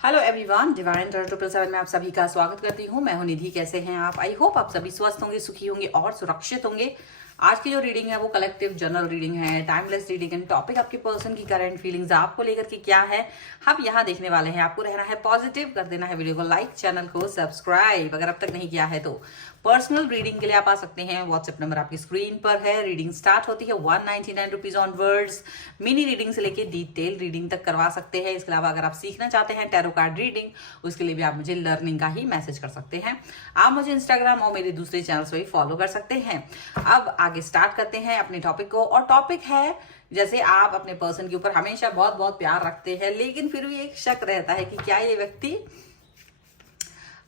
Hello everyone, divine 777 में आप सभी का स्वागत करती हूँ। मैं हूँ निधि। कैसे हैं आप? आई होप आप सभी स्वस्थ होंगे, सुखी होंगे और सुरक्षित होंगे। आज की जो रीडिंग है वो कलेक्टिव जनरल रीडिंग है, टाइमलेस रीडिंग है। टॉपिक आपके पर्सन की करंट फीलिंग्स आपको लेकर के क्या है हम यहाँ देखने वाले हैं। आपको रहना है पॉजिटिव, कर देना है वीडियो को लाइक, चैनल को सब्सक्राइब अगर अब तक नहीं किया है तो। पर्सनल रीडिंग के लिए आप आ सकते हैं, व्हाट्सएप नंबर आपकी स्क्रीन पर है। रीडिंग स्टार्ट होती है 199 rupees on words. Mini reading से लेके डिटेल रीडिंग तक करवा सकते हैं। इसके अलावा अगर आप सीखना चाहते हैं टैरो कार्ड रीडिंग, उसके लिए भी आप मुझे लर्निंग का ही मैसेज कर सकते हैं। आप मुझे इंस्टाग्राम और मेरे दूसरे चैनल्स पर भी फॉलो कर सकते हैं। अब आगे स्टार्ट करते हैं अपने टॉपिक को। और टॉपिक है, जैसे आप अपने पर्सन के ऊपर हमेशा बहुत बहुत प्यार रखते हैं, लेकिन फिर भी एक शक रहता है कि क्या ये व्यक्ति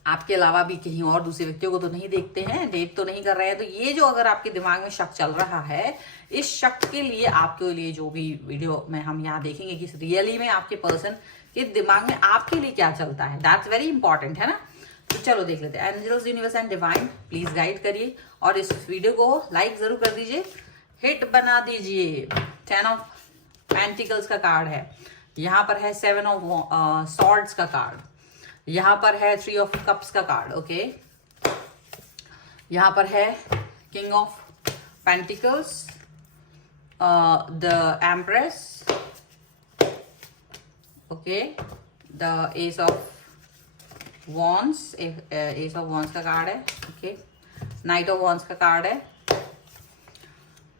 आपके अलावा भी कहीं और दूसरे व्यक्तियों को तो नहीं देखते हैं, डेट तो नहीं कर रहे हैं। तो ये जो अगर आपके दिमाग में शक चल रहा है, इस शक के लिए आपके लिए जो भी वीडियो में हम यहाँ देखेंगे कि रियली में आपके पर्सन के दिमाग में आपके लिए क्या चलता है, दैट्स वेरी इंपॉर्टेंट, है ना। तो चलो देख लेते हैं। Angels, universe and divine please guide करिए और इस वीडियो को लाइक जरूर कर दीजिए, हिट बना दीजिए। 10 ऑफ पेंटिकल्स का कार्ड है, यहाँ पर है 7 ऑफ सॉर्ड्स का कार्ड, यहाँ पर है 3 ऑफ कप्स का कार्ड, ओके। यहाँ पर है king of pentacles, the empress, okay, the S of wands, S of wands का कार्ड है, ओके। नाइट ऑफ वॉन्स का कार्ड है,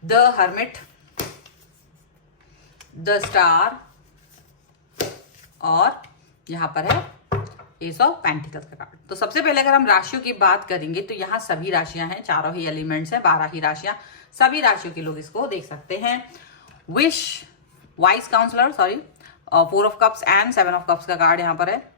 द हर्मिट, द स्टार, और यहाँ पर है एस ऑफ पेंटिकल्स का कार्ड। तो सबसे पहले अगर हम राशियों की बात करेंगे तो यहाँ सभी राशियां हैं, चारों ही एलिमेंट्स हैं, 12 ही राशियां, सभी राशियों के लोग इसको देख सकते हैं। Wish, vice counsellor, sorry, 4 of cups and 7 of cups का कार्ड यहाँ पर है।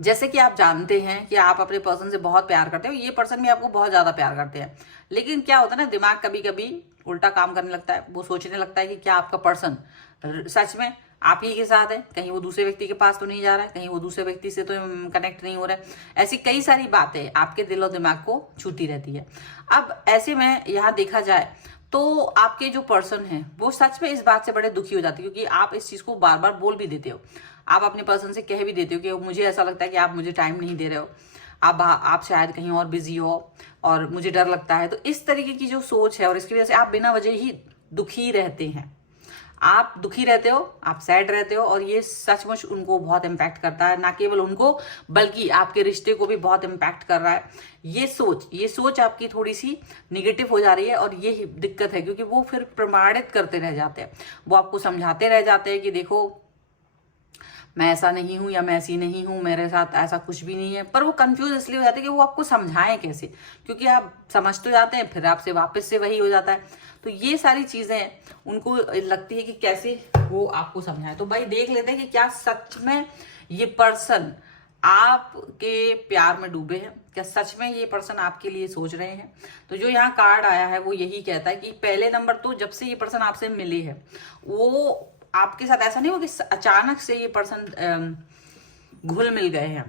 जैसे कि आप जानते हैं कि आप अपने पर्सन से बहुत प्यार करते हो, ये पर्सन भी आपको बहुत ज्यादा प्यार करते हैं, लेकिन क्या होता है ना, दिमाग कभी कभी उल्टा काम करने लगता है। वो सोचने लगता है कि क्या आपका पर्सन सच में आप ही के साथ है, कहीं वो दूसरे व्यक्ति के पास तो नहीं जा रहा है, कहीं वो दूसरे व्यक्ति से तो कनेक्ट नहीं हो रहा है। ऐसी कई सारी बातें आपके दिल और दिमाग को छूती रहती है। अब ऐसे में यहाँ देखा जाए तो आपके जो पर्सन है वो सच में इस बात से बड़े दुखी हो जाते हैं, क्योंकि आप इस चीज को बार बार बोल भी देते हो। आप अपने पर्सन से कह भी देते हो कि मुझे ऐसा लगता है कि आप मुझे टाइम नहीं दे रहे हो, आप शायद कहीं और बिजी हो और मुझे डर लगता है। तो इस तरीके की जो सोच है और इसकी वजह से आप बिना वजह ही दुखी रहते हैं। आप दुखी रहते हो, आप सैड रहते हो, और ये सचमुच उनको बहुत इम्पैक्ट करता है। ना केवल उनको बल्कि आपके रिश्ते को भी बहुत इम्पैक्ट कर रहा है। ये सोच आपकी थोड़ी सी निगेटिव हो जा रही है, और ये दिक्कत है, क्योंकि वो फिर प्रमाणित करते रह जाते हैं। वो आपको समझाते रह जाते हैं कि देखो मैं ऐसा नहीं हूं या मैं ऐसी नहीं हूं, मेरे साथ ऐसा कुछ भी नहीं है। पर वो कंफ्यूज इसलिए हो जाते हैं कि वो आपको समझाएं कैसे, क्योंकि आप समझ तो जाते हैं, फिर आपसे वापस से वही हो जाता है। तो ये सारी चीजें उनको लगती है कि कैसे वो आपको समझाए। तो भाई देख लेते हैं कि क्या सच में ये पर्सन आपके प्यार में डूबे हैं, क्या सच में ये पर्सन आपके लिए सोच रहे हैं। तो जो यहाँ कार्ड आया है वो यही कहता है कि पहले नंबर तो जब से ये पर्सन आपसे मिले हैं, वो आपके साथ ऐसा नहीं हो कि अचानक से ये पर्सन घुल मिल गए हैं।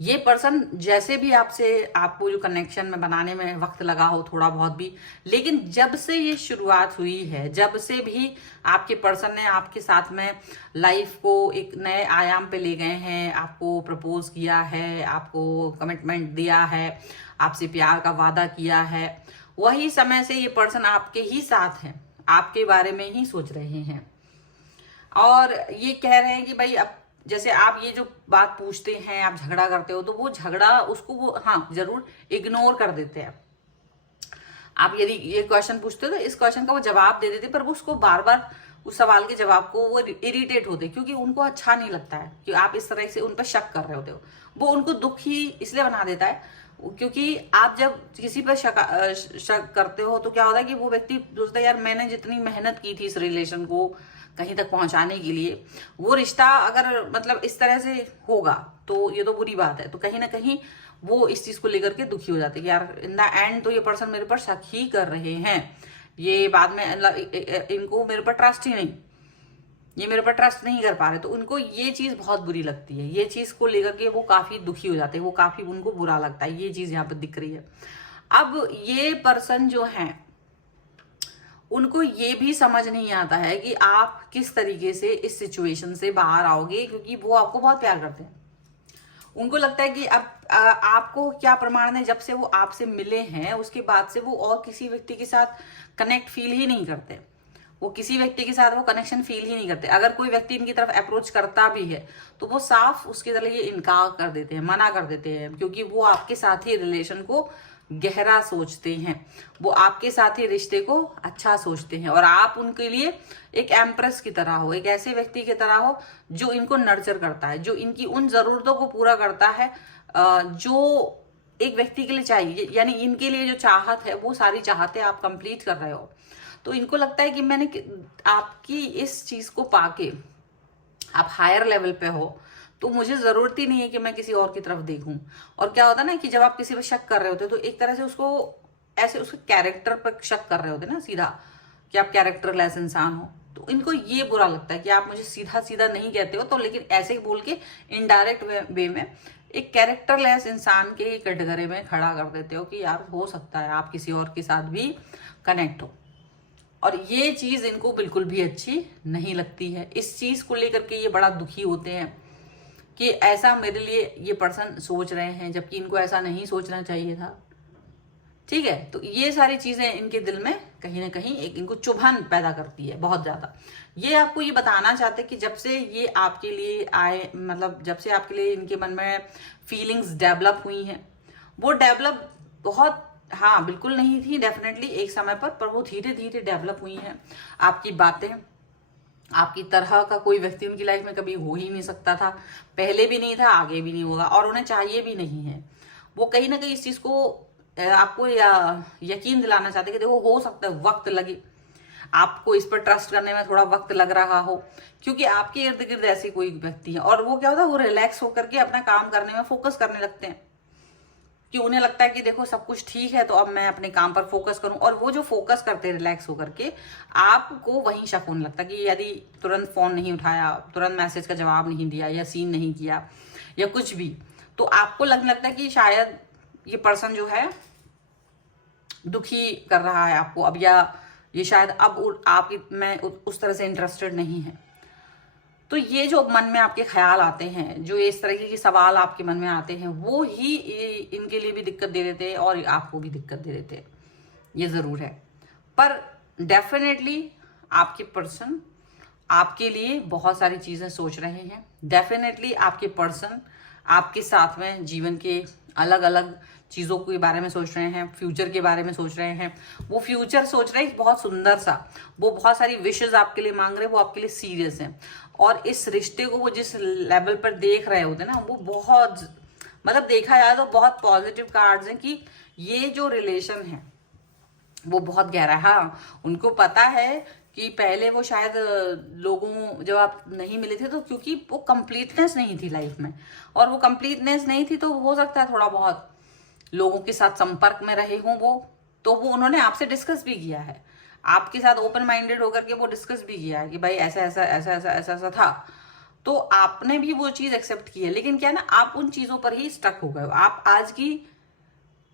ये पर्सन जैसे भी आपको जो कनेक्शन में बनाने में वक्त लगा हो थोड़ा बहुत भी, लेकिन जब से ये शुरुआत हुई है, जब से भी आपके पर्सन ने आपके साथ में लाइफ को एक नए आयाम पे ले गए हैं, आपको प्रपोज किया है, आपको कमिटमेंट दिया है, आपसे प्यार का वादा किया है, वही समय से ये पर्सन आपके ही साथ है, आपके बारे में ही सोच रहे हैं। और ये कह रहे हैं कि भाई अब जैसे आप ये जो बात पूछते हैं, आप झगड़ा करते हो, तो वो झगड़ा उसको वो हाँ जरूर इग्नोर कर देते हैं। आप यदि ये क्वेश्चन पूछते हो तो इस क्वेश्चन का वो जवाब दे देते, पर वो उसको बार बार उस सवाल के जवाब को वो इरिटेट होते, क्योंकि उनको अच्छा नहीं लगता है कि आप इस तरह से उन पर शक कर रहे होते हो। वो उनको दुखी इसलिए बना देता है, क्योंकि आप जब किसी पर शक करते हो तो क्या होता है कि वो व्यक्ति सोचता है यार मैंने जितनी मेहनत की थी इस रिलेशन को कहीं तक पहुंचाने के लिए, वो रिश्ता अगर मतलब इस तरह से होगा तो ये तो बुरी बात है। तो कहीं ना कहीं वो इस चीज को लेकर के दुखी हो जाते हैं कि यार इन द एंड तो ये पर्सन मेरे पर शक ही कर रहे हैं, ये बाद में इनको मेरे पर ट्रस्ट ही नहीं, ये मेरे पर ट्रस्ट नहीं कर पा रहे। तो उनको ये चीज बहुत बुरी लगती है, ये चीज को लेकर के वो काफी दुखी हो जाते हैं, वो काफी उनको बुरा लगता है। ये चीज यहाँ पर दिख रही है। अब ये पर्सन जो है उनको ये भी समझ नहीं आता है कि आप किस तरीके से इस सिचुएशन से बाहर आओगे, क्योंकि वो आपको बहुत प्यार करते हैं। उनको लगता है कि अब आपको क्या प्रमाण है, जब से वो आपसे मिले हैं उसके बाद से वो और किसी व्यक्ति के साथ कनेक्ट फील ही नहीं करते। वो किसी व्यक्ति के साथ वो कनेक्शन फील ही नहीं करते। अगर कोई व्यक्ति इनकी तरफ अप्रोच करता भी है तो वो साफ उसके लिए इनकार कर देते हैं, मना कर देते हैं, क्योंकि वो आपके साथ ही रिलेशन को गहरा सोचते हैं, वो आपके साथ ही रिश्ते को अच्छा सोचते हैं, और आप उनके लिए एक एम्प्रेस की तरह हो, एक ऐसे व्यक्ति की तरह हो जो इनको नर्चर करता है, जो इनकी उन जरूरतों को पूरा करता है जो एक व्यक्ति के लिए चाहिए। यानी इनके लिए जो चाहत है वो सारी चाहतें आप कंप्लीट कर रहे हो। तो इनको लगता है कि मैंने आपकी इस चीज को पाके आप हायर लेवल पे हो तो मुझे जरूरत ही नहीं है कि मैं किसी और की तरफ देखूं। और क्या होता है ना कि जब आप किसी पर शक कर रहे होते तो एक तरह से उसको ऐसे उसके कैरेक्टर पर शक कर रहे होते ना सीधा, कि आप कैरेक्टरलेस इंसान हो। तो इनको ये बुरा लगता है कि आप मुझे सीधा सीधा नहीं कहते हो, तो लेकिन ऐसे ही बोल के इनडायरेक्ट वे में एक कैरेक्टरलेस इंसान के कटघरे में खड़ा कर देते हो कि यार हो सकता है आप किसी और के साथ भी कनेक्ट हो। और ये चीज इनको बिल्कुल भी अच्छी नहीं लगती है। इस चीज को लेकर के ये बड़ा दुखी होते हैं कि ऐसा मेरे लिए ये पर्सन सोच रहे हैं, जबकि इनको ऐसा नहीं सोचना चाहिए था। ठीक है, तो ये सारी चीजें इनके दिल में कहीं ना कहीं एक इनको चुभन पैदा करती है बहुत ज्यादा। ये आपको ये बताना चाहते कि जब से ये आपके लिए आए, मतलब जब से आपके लिए इनके मन में फीलिंग्स डेवलप हुई हैं, वो डेवलप बहुत, हाँ बिल्कुल नहीं थी डेफिनेटली एक समय पर वो धीरे धीरे डेवलप हुई हैं। आपकी बातें, आपकी तरह का कोई व्यक्ति उनकी लाइफ में कभी हो ही नहीं सकता था, पहले भी नहीं था, आगे भी नहीं होगा, और उन्हें चाहिए भी नहीं है। वो कहीं ना कहीं इस चीज को आपको यकीन दिलाना चाहते कि देखो हो सकता है वक्त लगे, आपको इस पर ट्रस्ट करने में थोड़ा वक्त लग रहा हो, क्योंकि आपके इर्द गिर्द ऐसी कोई व्यक्ति है। और वो क्या होता है, वो रिलैक्स होकर के अपना काम करने में फोकस करने लगते हैं, कि उन्हें लगता है कि देखो सब कुछ ठीक है तो अब मैं अपने काम पर फोकस करूं। और वो जो फोकस करते हैं रिलैक्स होकर के, आपको वहीं शक होने लगता है कि यदि तुरंत फोन नहीं उठाया, तुरंत मैसेज का जवाब नहीं दिया, या सीन नहीं किया, या कुछ भी, तो आपको लगने लगता है कि शायद ये पर्सन जो है दुखी कर रहा है आपको अब, या ये शायद अब आप में उस तरह से इंटरेस्टेड नहीं है। तो ये जो मन में आपके ख्याल आते हैं, जो इस तरीके के सवाल आपके मन में आते हैं, वो ही इनके लिए भी दिक्कत दे देते हैं और आपको भी दिक्कत दे देते हैं, ये जरूर है। पर डेफिनेटली आपके पर्सन आपके लिए बहुत सारी चीजें सोच रहे हैं। डेफिनेटली आपके पर्सन आपके साथ में जीवन के अलग अलग चीजों के बारे में सोच रहे हैं, फ्यूचर के बारे में सोच रहे हैं। वो फ्यूचर सोच रहे हैं बहुत सुंदर सा, वो बहुत सारी विशेष आपके लिए मांग रहे हैं, वो आपके लिए सीरियस है। और इस रिश्ते को वो जिस लेवल पर देख रहे होते हैं ना, वो बहुत, मतलब देखा जाए तो बहुत पॉजिटिव कार्ड्स हैं कि ये जो रिलेशन है वो बहुत गहरा है। हाँ, उनको पता है कि पहले वो शायद लोगों जब आप नहीं मिले थे तो क्योंकि वो कंप्लीटनेस नहीं थी लाइफ में, और वो कंप्लीटनेस नहीं थी तो हो सकता है थोड़ा बहुत लोगों के साथ संपर्क में रहे हों वो, तो वो उन्होंने आपसे डिस्कस भी किया है, आपके साथ ओपन माइंडेड होकर के वो डिस्कस भी किया है कि भाई ऐसा ऐसा ऐसा ऐसा ऐसा ऐसा था, तो आपने भी वो चीज एक्सेप्ट की है। लेकिन क्या है ना, आप उन चीजों पर ही स्टक हो गए हो, आप आज की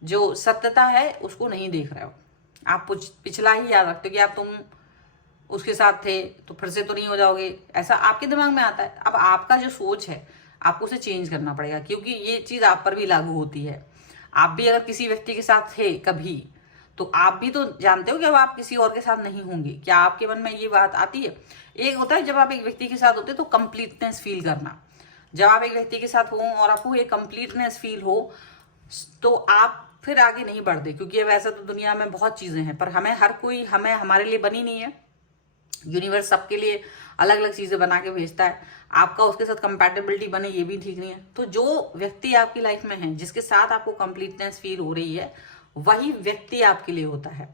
जो सत्यता है उसको नहीं देख रहे हो। आप पिछला ही याद रखते हो कि आप तुम उसके साथ थे तो फिर से तो नहीं हो जाओगे, ऐसा आपके दिमाग में आता है। अब आपका जो सोच है आपको उसे चेंज करना पड़ेगा, क्योंकि ये चीज आप पर भी लागू होती है। आप भी अगर किसी व्यक्ति के साथ थे कभी, तो आप भी तो जानते हो कि अब आप किसी और के साथ नहीं होंगे। क्या आपके मन में ये बात आती है? एक होता है जब आप एक व्यक्ति के साथ होते तो कंप्लीटनेस फील करना, जब आप एक व्यक्ति के साथ हो और आपको ये कंप्लीटनेस फील हो तो आप फिर आगे नहीं बढ़ते, क्योंकि अब ऐसा तो दुनिया में बहुत चीजें हैं, पर हमें हमारे लिए बनी नहीं है। यूनिवर्स सबके लिए अलग अलग चीजें बना के भेजता है, आपका उसके साथ कंपैटिबिलिटी बने ये भी ठीक नहीं है। तो जो व्यक्ति आपकी लाइफ में है, जिसके साथ आपको कंप्लीटनेस फील हो रही है, वही व्यक्ति आपके लिए होता है,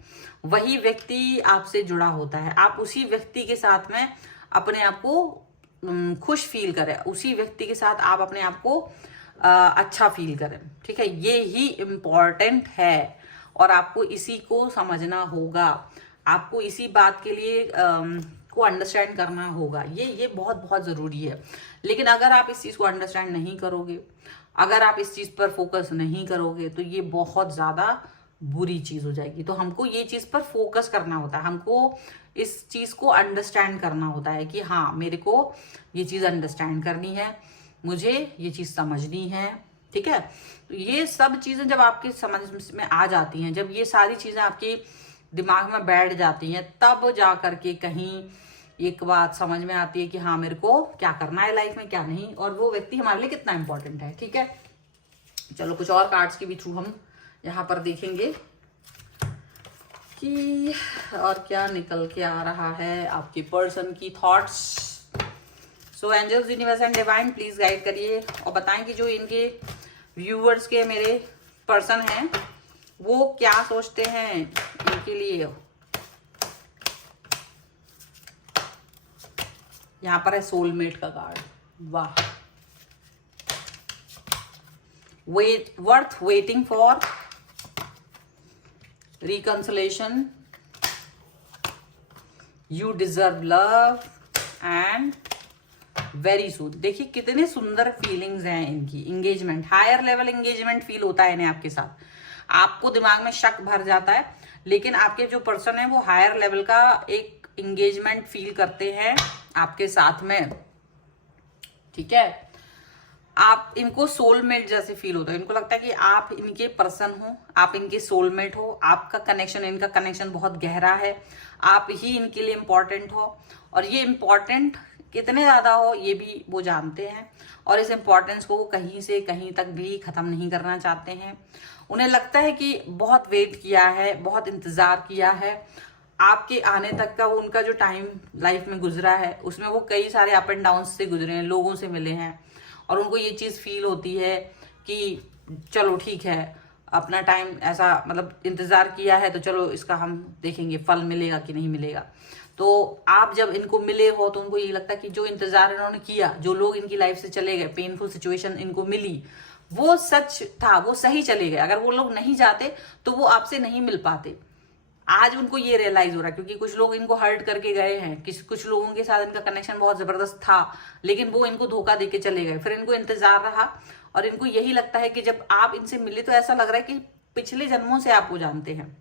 वही व्यक्ति आपसे जुड़ा होता है। आप उसी व्यक्ति के साथ में अपने आप को खुश फील करें, उसी व्यक्ति के साथ आप अपने आप को अच्छा फील करें। ठीक है, ये ही इम्पॉर्टेंट है और आपको इसी को समझना होगा, आपको इसी बात के लिए को अंडरस्टैंड करना होगा। ये बहुत बहुत जरूरी है। लेकिन अगर आप इस चीज को अंडरस्टैंड नहीं करोगे, अगर आप इस चीज पर फोकस नहीं करोगे, तो ये बहुत ज्यादा बुरी चीज हो जाएगी। तो हमको ये चीज पर फोकस करना होता है, हमको इस चीज को अंडरस्टैंड करना होता है कि हाँ मेरे को ये चीज अंडरस्टैंड करनी है, मुझे ये चीज समझनी है, ठीक है। तो ये सब चीजें जब आपके समझ में आ जाती हैं, जब ये सारी चीजें आपके दिमाग में बैठ जाती हैं, तब जा करके कहीं एक बात समझ में आती है कि हाँ मेरे को क्या करना है लाइफ में, क्या नहीं, और वो व्यक्ति हमारे लिए कितना इंपॉर्टेंट है, ठीक है। चलो कुछ और कार्ड्स के भी थ्रू हम यहाँ पर देखेंगे कि और क्या निकल के आ रहा है आपके पर्सन की thoughts. So angels, universe and divine please guide करिए और बताएं कि जो इनके व्यूअर्स के मेरे पर्सन हैं वो क्या सोचते हैं इनके लिए। यहां पर है सोलमेट का कार्ड, वाह। Worth waiting for, reconciliation, you deserve love and very soon. देखिए कितने सुंदर फीलिंग्स हैं इनकी। Engagement, higher level engagement feel होता है इन्हें आपके साथ। आपको दिमाग में शक भर जाता है, लेकिन आपके जो पर्सन है वो हायर लेवल का एक एंगेजमेंट फील करते हैं आपके साथ में, ठीक है। आप इनको सोलमेट जैसे फील होता है, इनको लगता है कि आप इनके पर्सन हो, आप इनके सोलमेट हो, आपका कनेक्शन, इनका कनेक्शन बहुत गहरा है, आप ही इनके लिए इम्पोर्टेंट हो, और ये इम्पोर्टेंट कितने ज्यादा हो ये भी वो जानते हैं, और इस इम्पोर्टेंस को वो कहीं से कहीं तक भी खत्म नहीं करना चाहते हैं। उन्हें लगता है कि बहुत वेट किया है, बहुत इंतजार किया है, आपके आने तक का वो उनका जो टाइम लाइफ में गुजरा है उसमें वो कई सारे अप एंड डाउन से गुजरे हैं, लोगों से मिले हैं, और उनको ये चीज फील होती है कि चलो ठीक है अपना टाइम ऐसा, मतलब इंतजार किया है तो चलो इसका हम देखेंगे फल मिलेगा कि नहीं मिलेगा। तो आप जब इनको मिले हो तो उनको ये लगता है कि जो इंतजार इन्होंने किया, जो लोग इनकी लाइफ से चले गए, पेनफुल सिचुएशन इनको मिली, वो सच था, वो सही चले गए। अगर वो लोग नहीं जाते तो वो आपसे नहीं मिल पाते। आज उनको ये रियलाइज हो रहा है, क्योंकि कुछ लोग इनको हर्ट करके गए हैं, कुछ लोगों के साथ इनका कनेक्शन बहुत जबरदस्त था, लेकिन वो इनको धोखा देके चले गए, फिर इनको इंतजार रहा, और इनको यही लगता है कि जब आप इनसे मिले तो ऐसा लग रहा है कि पिछले जन्मों से आपको जानते हैं,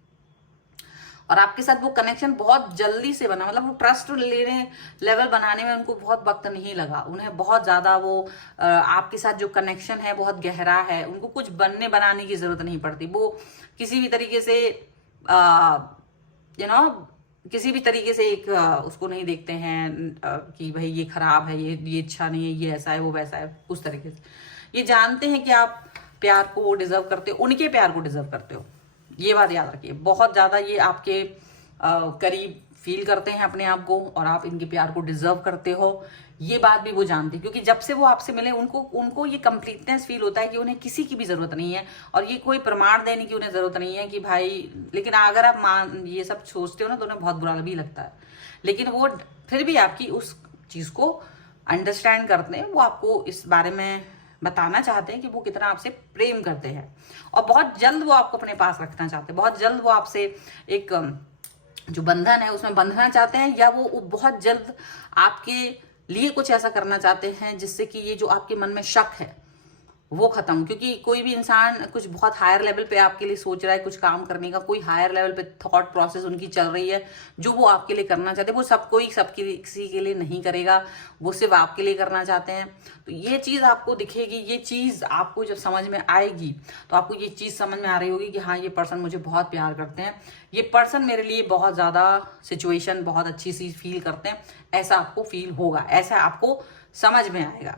और आपके साथ वो कनेक्शन बहुत जल्दी से बना, मतलब वो ट्रस्ट लेने लेवल बनाने में उनको बहुत वक्त नहीं लगा। उन्हें बहुत ज्यादा वो आपके साथ जो कनेक्शन है बहुत गहरा है, उनको कुछ बनाने की जरूरत नहीं पड़ती। वो किसी भी तरीके से किसी भी तरीके से एक उसको नहीं देखते हैं कि भाई ये खराब है, ये अच्छा नहीं है, ये ऐसा है, वो वैसा है, उस तरीके से ये जानते हैं कि आप प्यार को डिजर्व करते हो, उनके प्यार को डिजर्व करते हो। ये बात याद रखिए, बहुत ज्यादा ये आपके करीब फील करते हैं अपने आप को, और आप इनके प्यार को डिजर्व करते हो, ये बात भी वो जानते हैं। क्योंकि जब से वो आपसे मिले उनको ये कंप्लीटनेस फील होता है कि उन्हें किसी की भी जरूरत नहीं है, और ये कोई प्रमाण देने की उन्हें जरूरत नहीं है कि भाई, लेकिन अगर आप ये सब सोचते हो ना तो उन्हें बहुत बुरा भी लगता है, लेकिन वो फिर भी आपकी उस चीज को अंडरस्टैंड करते हैं। वो आपको इस बारे में बताना चाहते हैं कि वो कितना आपसे प्रेम करते हैं, और बहुत जल्द वो आपको अपने पास रखना चाहते हैं, बहुत जल्द वो आपसे एक जो बंधन है उसमें बंधना चाहते हैं, या वो बहुत जल्द आपके लिए कुछ ऐसा करना चाहते हैं जिससे कि ये जो आपके मन में शक है वो खत्म। क्योंकि कोई भी इंसान कुछ बहुत हायर लेवल पे आपके लिए सोच रहा है, कुछ काम करने का कोई हायर लेवल पे थॉट प्रोसेस उनकी चल रही है, जो वो आपके लिए करना चाहते हैं, वो सबकी किसी के लिए नहीं करेगा, वो सिर्फ आपके लिए करना चाहते हैं। तो ये चीज आपको दिखेगी, ये चीज आपको जब समझ में आएगी तो आपको ये चीज समझ में आ रही होगी कि हाँ ये पर्सन मुझे बहुत प्यार करते हैं, ये पर्सन मेरे लिए बहुत ज्यादा सिचुएशन बहुत अच्छी सी फील करते हैं, ऐसा आपको फील होगा, ऐसा आपको समझ में आएगा,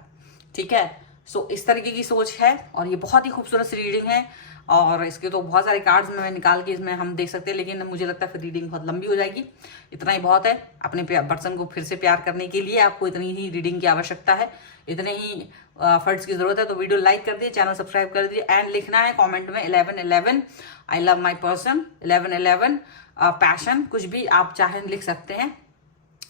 ठीक है। सो इस तरीके की सोच है, और ये बहुत ही खूबसूरत सी रीडिंग है, और इसके तो बहुत सारे कार्ड्स में निकाल के इसमें हम देख सकते हैं, लेकिन मुझे लगता है फिर रीडिंग बहुत लंबी हो जाएगी। इतना ही बहुत है। अपने पर्सन को फिर से प्यार करने के लिए आपको इतनी ही रीडिंग की आवश्यकता है, इतने ही एफर्ट्स की जरूरत है। तो वीडियो लाइक कर दिए, चैनल सब्सक्राइब कर दिए, एंड लिखना है कॉमेंट में 1111 I love my person, 1111 passion, कुछ भी आप चाहें लिख सकते हैं।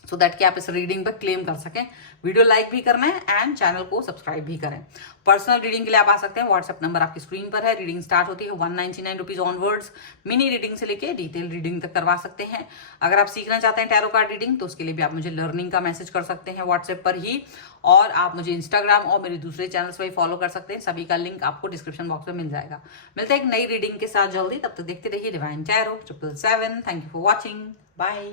सो दैट कि आप इस रीडिंग पर क्लेम कर सकें। वीडियो लाइक भी करना है एंड चैनल को सब्सक्राइब भी करें। पर्सनल रीडिंग के लिए आप आ सकते हैं, व्हाट्सएप नंबर आपकी स्क्रीन पर है। रीडिंग स्टार्ट होती है 199 रुपीज ऑनवर्ड्स। मिनी रीडिंग से लेके डिटेल रीडिंग तक करवा सकते हैं। अगर आप सीखना चाहते हैं टैरो कार्ड रीडिंग तो उसके लिए भी आप मुझे लर्निंग का मैसेज कर सकते हैं व्हाट्सएप पर ही, और आप मुझे इंस्टाग्राम और मेरे दूसरे चैनल्स पर भी फॉलो कर सकते हैं। सभी का लिंक आपको डिस्क्रिप्शन बॉक्स में मिल जाएगा। मिलते हैं एक नई रीडिंग के साथ जल्दी, तब तक देखते रहिए divine tarot 777। Thank you for watching, bye.